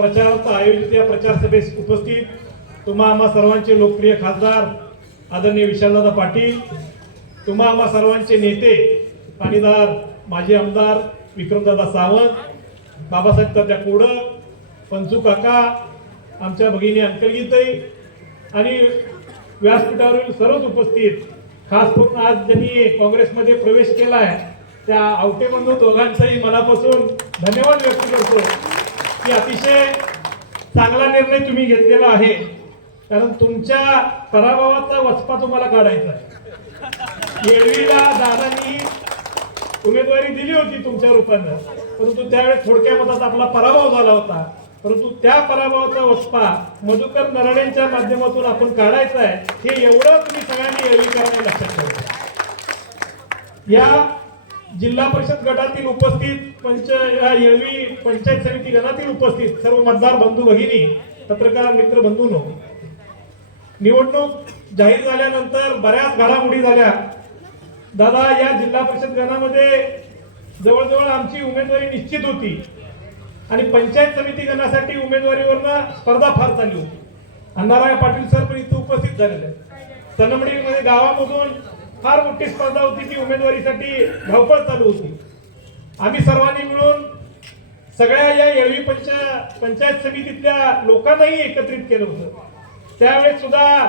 प्रचारार्थ आयोजित या प्रचार सभेस उपस्थित तुम्हा आम्हा सर्वांचे लोकप्रिय खासदार आदरणीय विशालदादा पाटील, तुम्हा आम्हा सर्वांचे नेते पाणीदार माजी आमदार विक्रमदादा सावंत, बाबासाहेब तात्या कोडक, पंचू काका, आमच्या भगिनी अंकलगीताई आणि व्यासपीठावरील सर्वच उपस्थित, खास करून आज ज्यांनी काँग्रेसमध्ये प्रवेश केला आहे त्या आवटे बंधू दोघांचाही मनापासून धन्यवाद व्यक्त करतो की अतिशय चांगला निर्णय तुम्ही घेतलेला आहे, कारण तुमच्या पराभवाचा वचपा तुम्हाला काढायचा आहे. येळवीला दादांनी उमेदवारी दिली होती तुमच्या रूपानं, परंतु त्यावेळेस थोडक्या मतात आपला पराभव झाला होता, परंतु त्या पराभवाचा वचपा मधुकर नरळेंच्या माध्यमातून आपण काढायचा आहे, हे एवढं तुम्ही सगळ्यांनी येळवीकरांनी लक्षात ठेवा. या जिल्हा परिषद गटातील उपस्थित येळवी पंचायत समिती गणातील उपस्थित सर्व मतदार बंधू भगिनी, पत्रकार मित्र बंधूंनो, निवडणूक जाहीर झाल्यानंतर बऱ्याच घडामोडी झाल्या. दादा, या जिल्हा परिषद गणामध्ये जवळजवळ आमची उमेदवारी निश्चित होती आणि पंचायत समिती गणासाठी उमेदवारीवरनं स्पर्धा फार चालली होती. अण्णाराय पाटील सर पण इथे उपस्थित झालेले आहेत. सनमडीमध्ये गावामधून फार मोठी स्पर्धा होती, ती उमेदवारीसाठी धावपळ चालू होती. आम्ही सर्वांनी मिळून सगळ्या या येळवी पंचायत समितीतल्या लोकांनाही एकत्रित केलं होतं. त्यावेळेस सुद्धा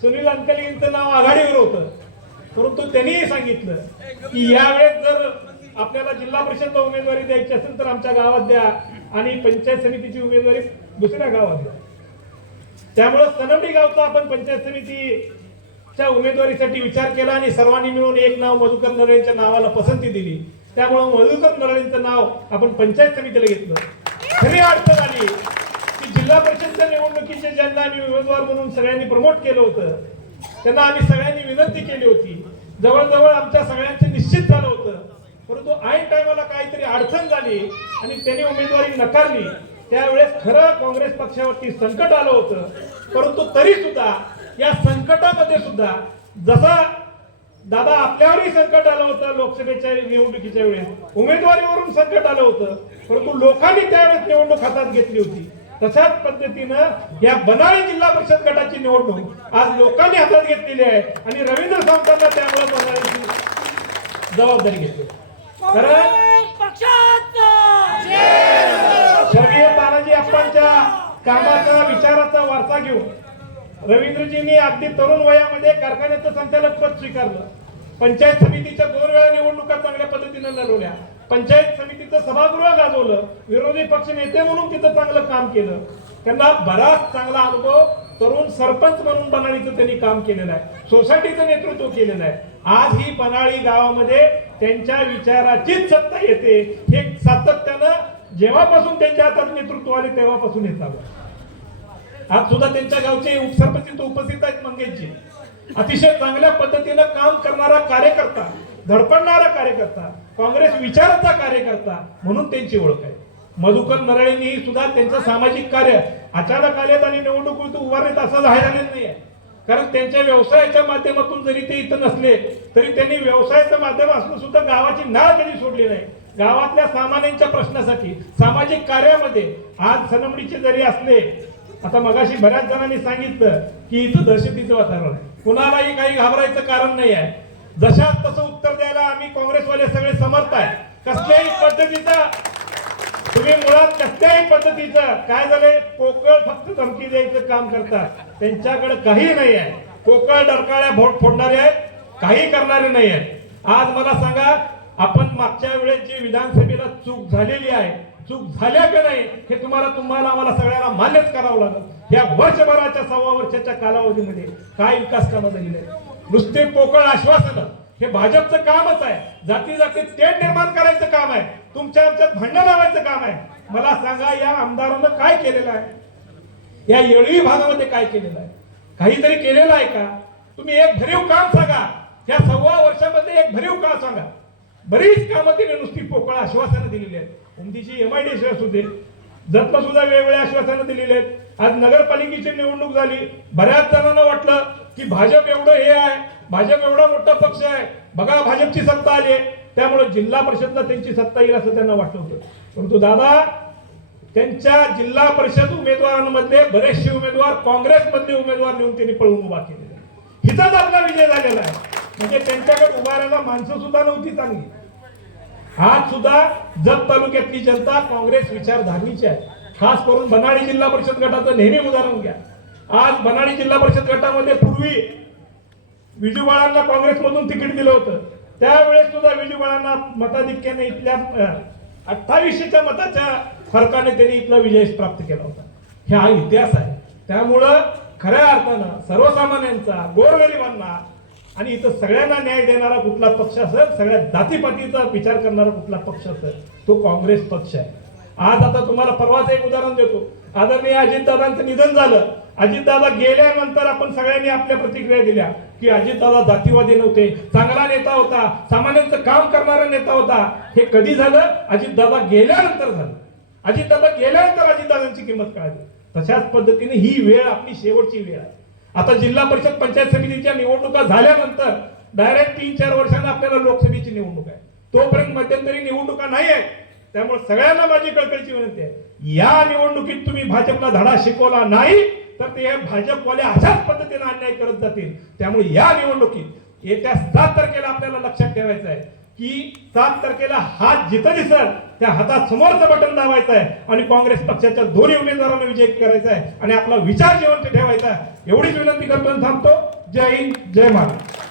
सुनील अंकलींचं नाव आघाडीवर होतं, परंतु त्यांनीही सांगितलं की यावेळेस जर आपल्याला जिल्हा परिषदला उमेदवारी द्यायची असेल तर आमच्या गावात द्या आणि पंचायत समितीची उमेदवारी दुसऱ्या गावात द्या. त्यामुळे सनमडी गावचा आपण पंचायत समितीच्या उमेदवारीसाठी विचार केला आणि सर्वांनी मिळून एक नाव मधुकर नरळेंच्या नावाला पसंती दिली. त्यामुळे मधुकर नरळेंचं नाव आपण पंचायत समितीला घेतलं. खरी अडचण आली की जिल्हा परिषदच्या निवडणुकीचे ज्यांना आम्ही उमेदवार म्हणून सगळ्यांनी प्रमोट केलं होतं त्यांना आम्ही सगळ्यांनी विनंती केली होती. जवळजवळ आमच्या सगळ्यांचे निश्चित झालं होतं, परंतु ऐन टायमाला काहीतरी अडचण झाली आणि त्यांनी उमेदवारी नकारली. त्यावेळेस खरं काँग्रेस पक्षावरती संकट आलं होतं, परंतु तरी सुद्धा या संकटामध्ये सुद्धा जसा दादा आपल्यावरही संकट आलं होतं, लोकसभेच्या निवडणुकीच्या वेळेस उमेदवारीवरून संकट आलं होतं, परंतु लोकांनी त्यावेळेस निवडणूक हातात घेतली होती. तशाच पद्धतीनं या बनाळी जिल्हा परिषद गटाची निवडणूक आज लोकांनी हातात घेतलेली आहे आणि रवींद्र सावंतांना त्यामुळे बनाळीची जबाबदारी घेतली. कारण स्वर्गीय तानाजी आप्पांच्या कामाचा विचाराचा वारसा घेऊन रवींद्रजींनी अगदी तरुण वयामध्ये कारखान्याचं संचालक पद स्वीकारलं. पंचायत समितीच्या 2 वेळा निवडणुका चांगल्या पद्धतीने लढवल्या. पंचायत समितीचं सभागृह गाजवलं. विरोधी पक्ष नेते म्हणून तिथं चांगलं काम केलं. त्यांना बराच चांगला अनुभव, तरुण सरपंच म्हणून बनाळीचं त्यांनी काम केलेलं आहे. सोसायटीचं नेतृत्व केलेलं आहे. आज ही बनाळी गावामध्ये त्यांच्या विचाराचीच सत्ता येते हे सातत्यानं जेव्हापासून त्यांच्या हातात नेतृत्व आले तेव्हापासून येत आलं. आज सुद्धा त्यांच्या गावचे उपसरपंच उपस्थित आहेत मंगेशजी. अतिशय चांगल्या पद्धतीनं काम करणारा कार्यकर्ता, धडपडणारा कार्यकर्ता, काँग्रेस विचाराचा कार्यकर्ता म्हणून त्यांची ओळख आहे. मधुकर नरळेंनी सुद्धा त्यांचं सामाजिक कार्य अचानक आलेत आणि निवडणूक उभारण्यात असं झालेलं नाही आहे. कारण त्यांच्या व्यवसायाच्या माध्यमातून जरी ते इथं नसले तरी त्यांनी व्यवसायाचं माध्यम असून सुद्धा गावाची नाळ कधी सोडली नाही. गावातल्या सामान्यांच्या प्रश्नासाठी सामाजिक कार्यामध्ये आज सनमडीचे जरी असले, आता मगाशी बऱ्याच जणांनी सांगितलं की इथं दहशतीचं वातावरण आहे, कुणालाही काही घाबरायचं कारण नाही आहे. जशा तसं उत्तर द्यायला आम्ही काँग्रेसवाले सगळे समर्थ आहे. कसल्याही पद्धतीचं तुम्ही मुळात कसल्याही पद्धतीचं काय झालंय, पोकळ फक्त धमकी द्यायचं काम करतात. त्यांच्याकडे काही नाही आहे. पोकळ डरकाळ्या भोट फोडणारे आहेत, काही करणारे नाही आहेत. आज मला सांगा, आपण मागच्या वेळेस जी विधानसभेला चूक झालेली आहे, चूक झाल्या का नाही हे तुम्हाला आम्हाला सगळ्यांना मान्यच करावं लागेल. या वर्षभराच्या 6 वर्षाच्या कालावधीमध्ये काय विकास कामं झालेली आहे? नुसते पोकळ आश्वासनं हे भाजपचं कामच आहे. जाती जाती तेढ निर्माण करायचं काम आहे, तुमच्या आमच्यात भांडण लावायचं काम आहे. मला सांगा, या आमदारानं काय केलेलं आहे? या येळवी भागामध्ये काय केलेलं आहे? काहीतरी केलेलं आहे का? तुम्ही एक भरीव काम सांगा. या 6 वर्षामध्ये एक भरीव काम सांगा. बरीच कामं तिने नुसती पोकळ आश्वासनं दिलेली आहेत. उमदीची MIDC असू दे, जतला सुद्धा वेगवेगळ्या आश्वासनं दिलेली आहेत. आज नगरपालिकेची निवडणूक झाली, बऱ्याच जणांना वाटलं की भाजप एवढं हे आहे, भाजप एवढा मोठा पक्ष आहे, बघा भाजपची सत्ता आली, त्यामुळे जिल्हा परिषदला त्यांची सत्ता येईल असं त्यांना वाटलं होतं. परंतु दादा, त्यांच्या जिल्हा परिषद उमेदवारांमधले बरेचसे उमेदवार काँग्रेसमधले उमेदवार नेऊन त्यांनी पळवून उभा केलेले. हिचाच आपला विजय झालेला आहे. म्हणजे त्यांच्याकडे उभा राहायला माणसं सुद्धा नव्हती चांगली. आज सुद्धा जत तालुक्यातली जनता काँग्रेस विचारधारणीची आहे. खास करून बनाळी जिल्हा परिषद गटाचं नेहमी उदाहरण घ्या. आज बनाळी जिल्हा परिषद गटामध्ये पूर्वी विजू बाळांना काँग्रेसमधून तिकीट दिलं होतं. त्यावेळेस सुद्धा विजू बाळांना मताधिक्याने इथल्या 2800च्या मताच्या फरकाने त्यांनी इथला विजय प्राप्त केला होता. हा इतिहास आहे. त्यामुळं खऱ्या अर्थानं सर्वसामान्यांचा, गोरगरिबांना आणि इथं सगळ्यांना न्याय देणारा कुठला पक्ष असेल, सगळ्या जातीपातीचा विचार करणारा कुठला पक्ष असेल, तो काँग्रेस पक्ष आहे. आज आता तुम्हाला परवाच एक उदाहरण देतो. आदरणीय अजितदादांचं निधन झालं. अजितदादा गेल्यानंतर आपण सगळ्यांनी आपल्या प्रतिक्रिया दिल्या की अजितदादा जातीवादी नव्हते, चांगला नेता होता, सामान्यांचं काम करणारा नेता होता. हे कधी झालं? अजितदादा गेल्यानंतर झालं. अजितदादा गेल्यानंतर अजितदादांची किंमत कळाली. तशाच पद्धतीने ही वेळ आपली शेवटची वेळ आहे. आता जिल्हा परिषद पंचायत समितीच्या निवडणुका झाल्यानंतर डायरेक्ट 3-4 वर्षांना आपल्याला लोकसभेची निवडणूक आहे. तोपर्यंत मध्यंतरी निवडणुका नाही आहे. त्यामुळे सगळ्यांना माझी कळकळीची विनंती आहे, या निवडणुकीत तुम्ही भाजपला धडा शिकवला नाही तर ते भाजपवाले अशाच पद्धतीने अन्याय करत जातील. त्यामुळे या निवडणुकीत येत्या 7 तारखेला आपल्याला लक्षात ठेवायचं आहे की 7 तारखेला हात जिथं दिसल त्या हातात समोरचं बटन दाबायचं आहे आणि काँग्रेस पक्षाच्या दोन्ही उमेदवारांना विजय करायचा आहे आणि आपला विचार जिवंत ठेवायचा आहे. एवढीच विनंती करतो आणि थांबतो. जय हिंद, जय महाराष्ट्र.